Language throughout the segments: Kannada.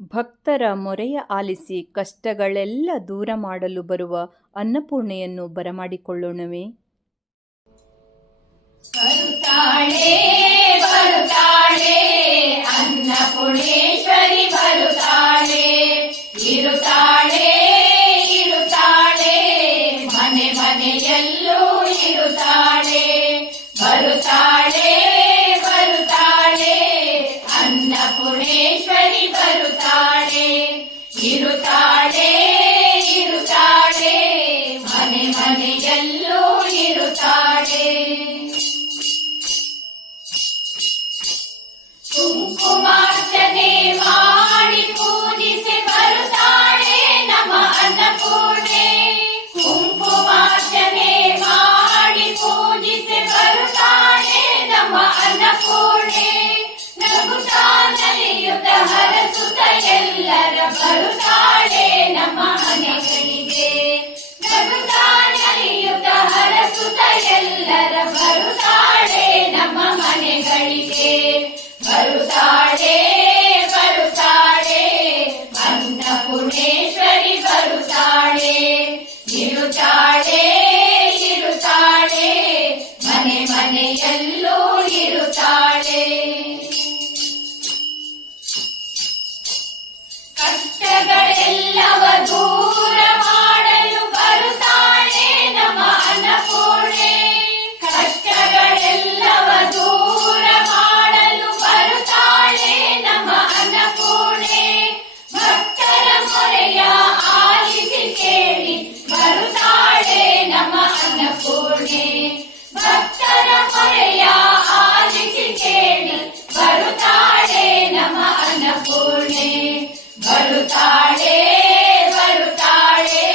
ಭಕ್ತರ ಮೊರೆಯ ಆಲಿಸಿ ಕಷ್ಟಗಳೆಲ್ಲ ದೂರ ಮಾಡಲು ಬರುವ ಅನ್ನಪೂರ್ಣೆಯನ್ನು ಬರಮಾಡಿಕೊಳ್ಳೋಣವೇ? ಬರುತ್ತಾಳೆ ಬರುತ್ತಾಳೆ ಅನ್ನಪೂರ್ಣೇಶ್ವರಿ ಬರುತ್ತಾಳೆ, ಇರುತ್ತಾಳೆ ಇರುತ್ತಾಳೆ ಮನೆ ಮನೆಯಲ್ಲೂ ಇರುತ್ತಾಳೆ. ಬರುತ್ತಾಳೆ ಬರುತ್ತಾಳೆ ಅನ್ನಪೂರ್ಣೇಶ್ವರಿ ಬರುತ್ತಾಳೆ, ಇರುತ್ತಾಳೆ ಇರುತ್ತಾಳೆ ಮನೆ ಮನೆಯಲ್ಲೂ ಇರುತ್ತಾಳೆ. ಕುಂಕುಮಾರ್ಚನೆ ಮಾಡಿ ಪೂಜಿಸಿ ಬರುತ್ತಾಳೆ ನಮ್ಮ ಅನ್ನಪೂರ್ಣೆ. ಕುಂಕುಮಾರ್ಚನೆ ಮಾಡಿ ಪೂಜಿಸಿ ಬರುತ್ತಾಳೆ ನಮ್ಮ ಅನ್ನಪೂರ್ಣೆ. ನಗುತ್ತಾ ನಲಿಯುತ್ತ ಹರಸುತ್ತ ಎಲ್ಲರ ಬರುತ್ತಾಳೆ ನಮ್ಮ ಮನೆಗಳಿಗೆ. ನಗುತ್ತಾ ನಲಿಯುತ್ತ ಹರಸುತ್ತ ಎಲ್ಲರ ಬರುತ್ತಾಳೆ ನಮ್ಮ ಮನೆಗಳಿಗೆ. ಬರುತ್ತಾಳೆ ಬರುತ್ತಾಳೆ ಅನ್ನಪೂರ್ಣೇಶ್ವರಿ ಬರುತ್ತಾಳೆ, ಇರುತ್ತಾಳೆ ಇರುತ್ತಾಳೆ ಮನೆ ಮನೆಯಲ್ಲೂ ಇರುತ್ತಾಳೆ. ಕಷ್ಟಗಳೆಲ್ಲವ ದೂರ ಮಾಡಲು ಬರುತ್ತಾಳೆ ನಮ್ಮ ಅನ್ನಪೂರ್ಣೆ. ಕಷ್ಟಗಳೆಲ್ಲವ ದೂರ ಮಾಡಲು ಬರುತ್ತಾಳೆ ನಮ್ಮ ಅನ್ನಪೂರ್ಣೆ. ಭಕ್ತರ ಮೊರೆಯ ಆಲಿಸಿ ಕೇಳಿ ಬರುತ್ತಾಳೆ ನಮ್ಮ ಅನ್ನಪೂರ್ಣೆ. ಭಕ್ತರ ಮೊರೆಯ ಆಲಿಸಿ ಕೇಳಿ ಬರುತ್ತಾಳೆ ನಮ್ಮ ಅನ್ನಪೂರ್ಣೆ. ಬರುತ್ತಾಳೆ ಬರುತ್ತಾಳೆ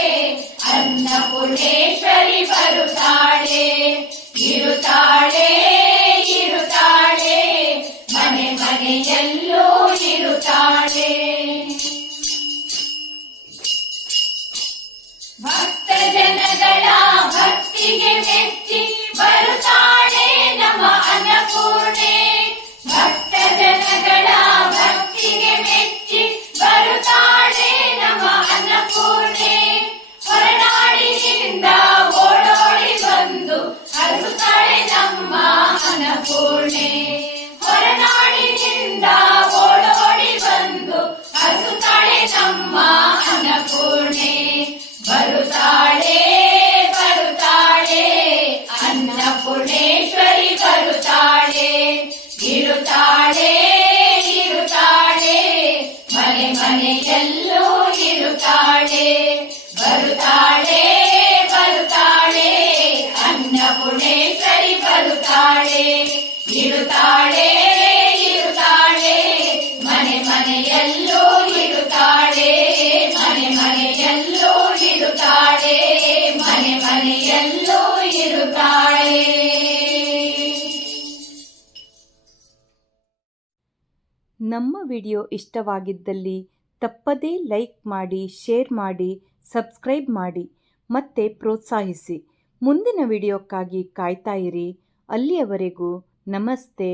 ಅನ್ನಪೂರ್ಣೇಶ್ವರಿ ಬರುತ್ತಾಳೆ, ಇರುತ್ತಾಳೆ ಇರುತ್ತಾಳೆ ಮನೆ ಮನೆಯಲ್ಲೂ ಇರುತ್ತಾಳೆ. ಭಕ್ತ ಜನಗಳ ಭಕ್ತಿಗೆ ಮೆಚ್ಚಿ ಬರುತ್ತಾಳೆ ನಮ್ಮ ಅನ್ನಪೂರ್ಣೆ. ಭಕ್ತ ಜನಗಳ ಭಕ್ತಿಗೆ ಮೆಚ್ಚಿ ಬರುತ್ತಾಳೆ ನಮ್ಮ ಅನ್ನಪೂರ್ಣೆ. ಹೊರನಾಡಿನಿಂದ ಓಡೋಡಿ ಬಂದು ಹರಸುತ್ತಾಳೆ ನಮ್ಮ ಅನ್ನಪೂರ್ಣೆ. ಹೊರನಾಡಿನಿಂದ ಓಡೋಡಿ ಬಂದು ಹರಸುತ್ತಾಳೆ ನಮ್ಮ ಅನ್ನಪೂರ್ಣೆ. ಬರುತ್ತಾಳೆ ಬರುತ್ತಾಳೆ ಅನ್ನಪೂರ್ಣೇಶ್ವರಿ ಬರುತ್ತಾಳೆ, ಇರುತ್ತಾಳೆ ಇರುತ್ತಾಳೆ ಮನೆ ಮನೆಯಲ್ಲೂ ಇರುತ್ತಾಳೆ. ಬರುತ್ತಾಳೆ ಬರುತ್ತಾಳೆ ಅನ್ನಪೂರ್ಣೇಶ್ವರಿ ಬರುತ್ತಾಳೆ, ಇರುತ್ತಾಳೆ ಇರುತ್ತಾಳೆ ಮನೆ ಮನೆಯಲ್ಲೂ ಇರುತ್ತಾಳೆ. ಮನೆ ಮನೆಯಲ್ಲೂ ಇರುತ್ತಾಳೆ, ಮನೆ ಮನೆಯಲ್ಲೂ ಇರುತ್ತಾಳೆ. ನಮ್ಮ ವಿಡಿಯೋ ಇಷ್ಟವಾಗಿದ್ದಲ್ಲಿ ತಪ್ಪದೇ ಲೈಕ್ ಮಾಡಿ, ಶೇರ್ ಮಾಡಿ, ಸಬ್ಸ್ಕ್ರೈಬ್ ಮಾಡಿ ಮತ್ತೆ ಪ್ರೋತ್ಸಾಹಿಸಿ. ಮುಂದಿನ ವಿಡಿಯೋಕ್ಕಾಗಿ ಕಾಯ್ತಾ ಇರಿ. ಅಲ್ಲಿಯವರೆಗೂ ನಮಸ್ತೆ.